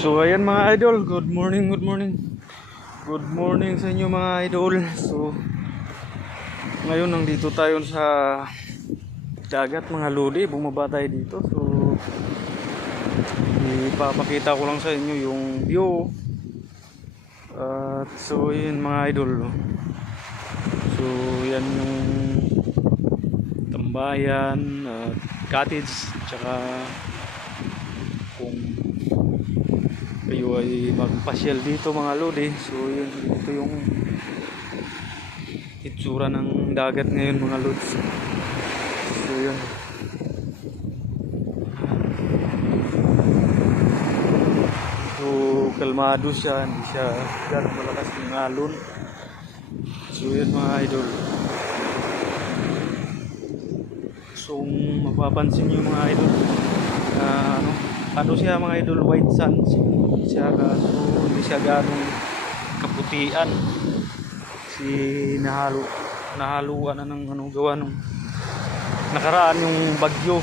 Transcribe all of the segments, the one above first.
So ayan mga idol, good morning, good morning. Good morning sa inyo mga idol. So ngayon nandito tayo sa dagat mga lodi, bumaba tayo dito. So ipapakita ko lang sa inyo yung view. At so yun mga idol. So yan yung tambayan, cottage, tsaka kung kayo ay magpasyal dito mga lodi, so yun, ito yung itsura ng dagat ngayon mga lods. So yun, so kalmado siya, hindi siya gano'ng malakas yung alon. So yun mga idol. So mapapansin nyo mga idol, ano siya mga idol, white sand siya, so hindi siya ganong kaputian. Nahaluan na ng gawa nung nakaraan yung bagyo,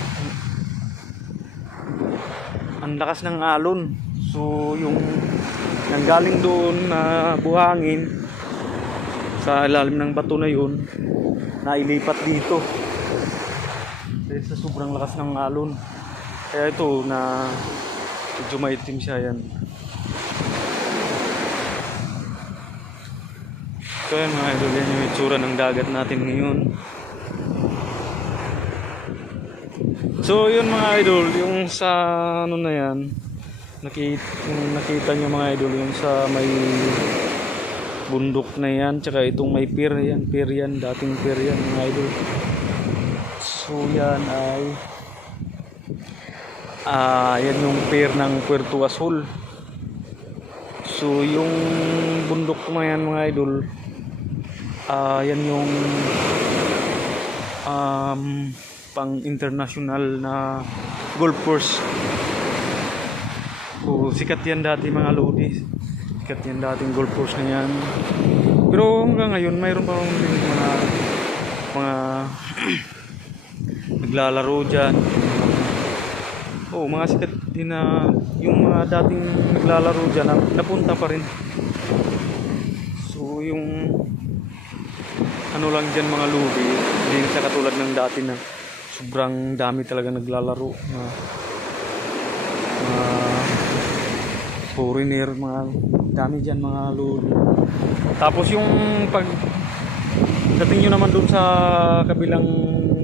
ang lakas ng alon. So yung nanggaling doon na buhangin sa ilalim ng bato na yun, nailipat dito dahil sa sobrang lakas ng alon. Kaya ito na medyo maitim siya yan. So yan mga idol, yan yung itsura ng dagat natin ngayon. So yun mga idol, yung sa ano na yan, nakita nyo mga idol, yung sa may bundok na yan, tsaka itong may pier yan, dating pier yan mga idol. So yan ay yan yung pier ng Puerto Azul. So yung bundok na yan mga idol, yan yung pang international na golf course. So sikat yan dati mga lodi, sikat yan dating golf course na yan. Pero hanggang ngayon mayroon pa rin mga naglalaro dyan. Mga sikat din na yung mga dating naglalaro dyan napunta pa rin. So yung ano lang dyan mga lodi, hindi siya katulad ng dati na sobrang dami talaga naglalaro na foreigner, mga dami dyan mga lodi. Tapos yung pag dating nyo naman dun sa kabilang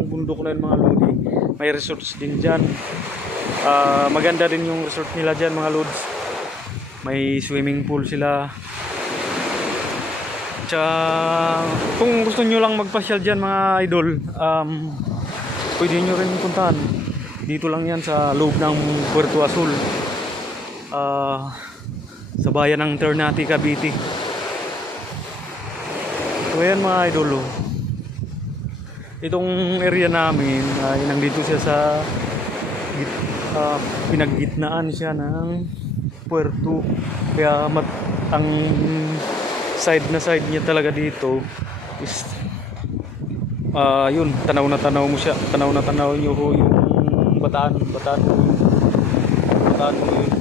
bundok na yun mga lodi, may resorts din dyan. Maganda din yung resort nila dyan mga lods, may swimming pool sila. Tsaka kung gusto nyo lang magpasyal dyan mga idol, pwede nyo rin puntahan. Dito lang yan sa loob ng Puerto Azul, sa bayan ng Ternate, Cavite. So yan mga idol, itong area namin ay nandito siya sa pinaggitnaan siya ng puerto. Kaya ang side niya talaga dito is yun, tanaw na tanaw mo siya, tanaw na tanaw nyo ho yung bataan mo yun,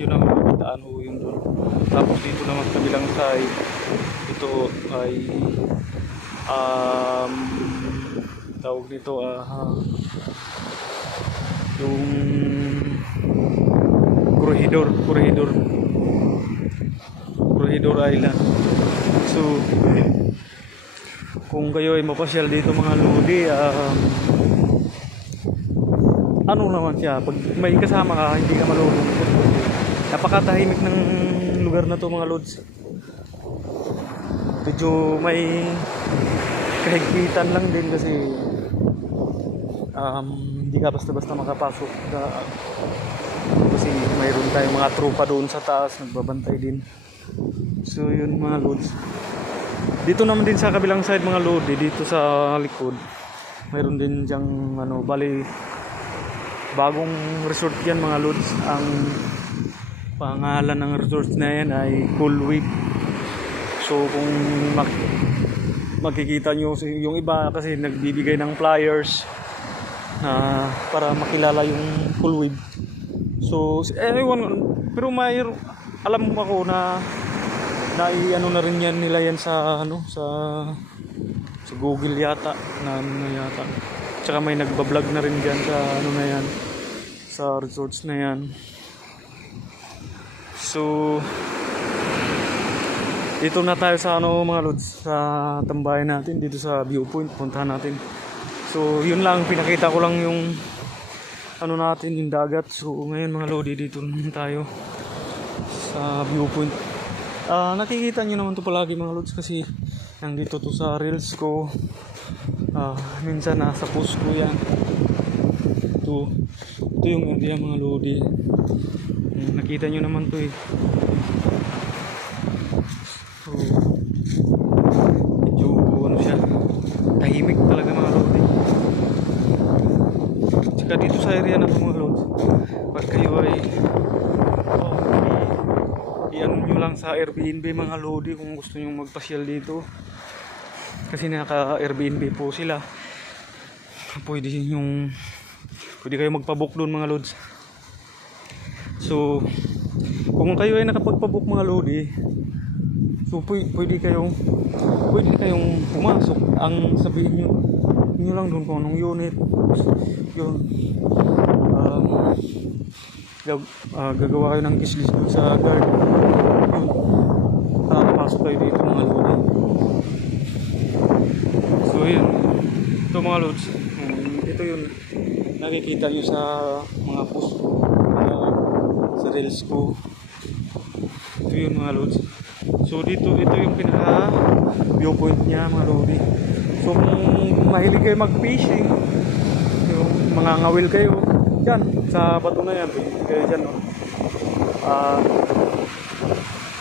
yun ang bataan ho yun doon. Tapos dito naman sa kabilang side, ito ay tawag dito yung Corregidor Island. So kung kayo ay mapasyal dito mga lodi, ano naman siya, pag may kasama ka hindi ka malulungkot. Napakatahimik ng lugar na to mga lods. Medyo may kahigpitan lang din kasi hindi ka basta-basta makapasok kasi mayroon tayong mga tropa doon sa taas nagbabantay din. So yun mga lods. Dito naman din sa kabilang side mga lodi, dito sa likod mayroon din dyang bali bagong resort yan mga lods. Ang pangalan ng resort na yan ay Cool Wave. So kung makikita nyo yung iba kasi nagbibigay ng flyers para makilala yung Cool Wave. So, ewan, pero may, alam mo ako na ano na rin yan nila yan sa ano sa Google yata na ano na yata. Tsaka may nagba-vlog na rin diyan sa ano na yan sa resorts na yan. So dito na tayo sa ano mga lods, sa tambayan natin dito sa viewpoint, puntahan natin. So yun lang, pinakita ko lang yung ano natin, yung dagat. So ngayon mga lodi, dito naman tayo sa viewpoint. Nakikita nyo naman to palagi mga lods kasi nandito to sa reels ko. Minsan nasa post ko yan. Ito yung area mga lodi. Nakita nyo naman to eh. So medyo ano siya, tahimik talaga mga lodi. Tsaka dito sa area na to mga lodi, pag kayo ay i-ano nyo lang sa Airbnb mga lodi kung gusto nyo magpasyal dito. Kasi naka-Airbnb po sila. Pwede kayo magpabook doon mga lods. So kung kayo ay nakapagpabook mga lodi, so pwede kayong pumasok. Ang sabihin nyo lang doon kung anong unit yun. Gagawa kayo ng gislis doon sa guard yun. Nakapasok kayo dito mga lodi. So yun, ito mga lods, ito yun nakikita nyo sa mga post ko, sa reels ko. Ito yun mga lods. So dito, ito yung pinaka viewpoint niya mga lodi. So kung mahilig kayo mag-fishing, yung mga ngawil kayo dyan sa bato na yan, kayo dyan no?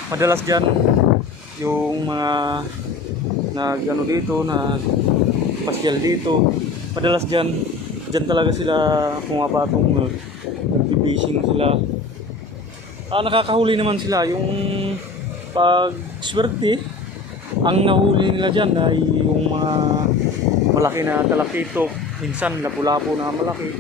Madalas dyan yung mga nag-ano dito, pasyal dito, madalas dyan talaga sila pumapatong, nag-fishing sila. Nakakahuli naman sila. Yung pag swerte, ang nahuli nila dyan ay yung mga malaki na talakito, minsan lapu-lapu na malaki.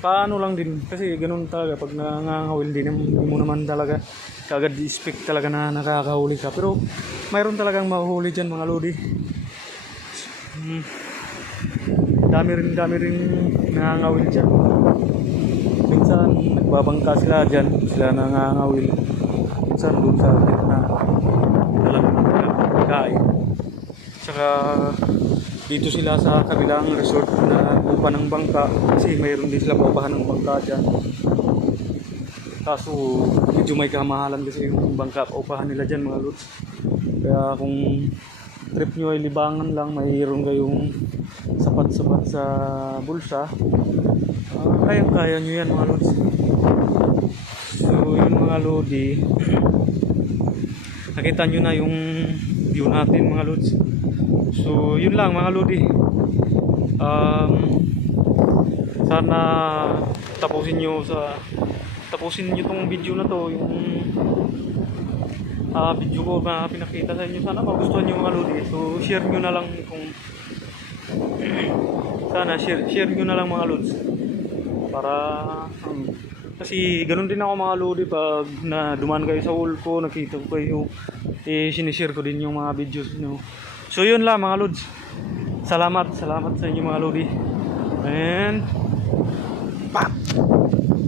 Paano lang din, kasi ganun talaga pag nangangawil din, hindi mo naman talaga kagad expect talaga na nakakahuli ka. Pero mayroon talagang mahuhuli dyan mga lodi. Dami rin nangangawil dyan. Minsan nagbabangka sila dyan, sila nangangawil. Minsan doon sa gitna talagang nagkakain. Tsaka dito sila sa kabilang resort na upa ng bangka, kasi mayroon din sila paupahan ng bangka dyan. Kaso medyo may kamahalan kasi yung bangka paupahan nila dyan mga lods. Kaya kung trip nyo ay libangan lang, mayroon kayong sapat-sapat sa bulsa, kayang-kaya nyo yan mga lods. So yun mga lodi, nakita nyo na yung view natin mga lods. So yun lang mga lodi. Sana tapusin nyo tong video na to, yung video ko na pinakita sa inyo. Sana magustuhan nyo mga lodi. So share nyo na lang kung sana share nyo na lang mga lods, para kasi ganun din ako mga lodi, pag na dumaan kayo sa wall ko, nakita ko kayo, sinishare ko din yung mga videos nyo. So yun lang mga lods, salamat sa inyo mga lodi, and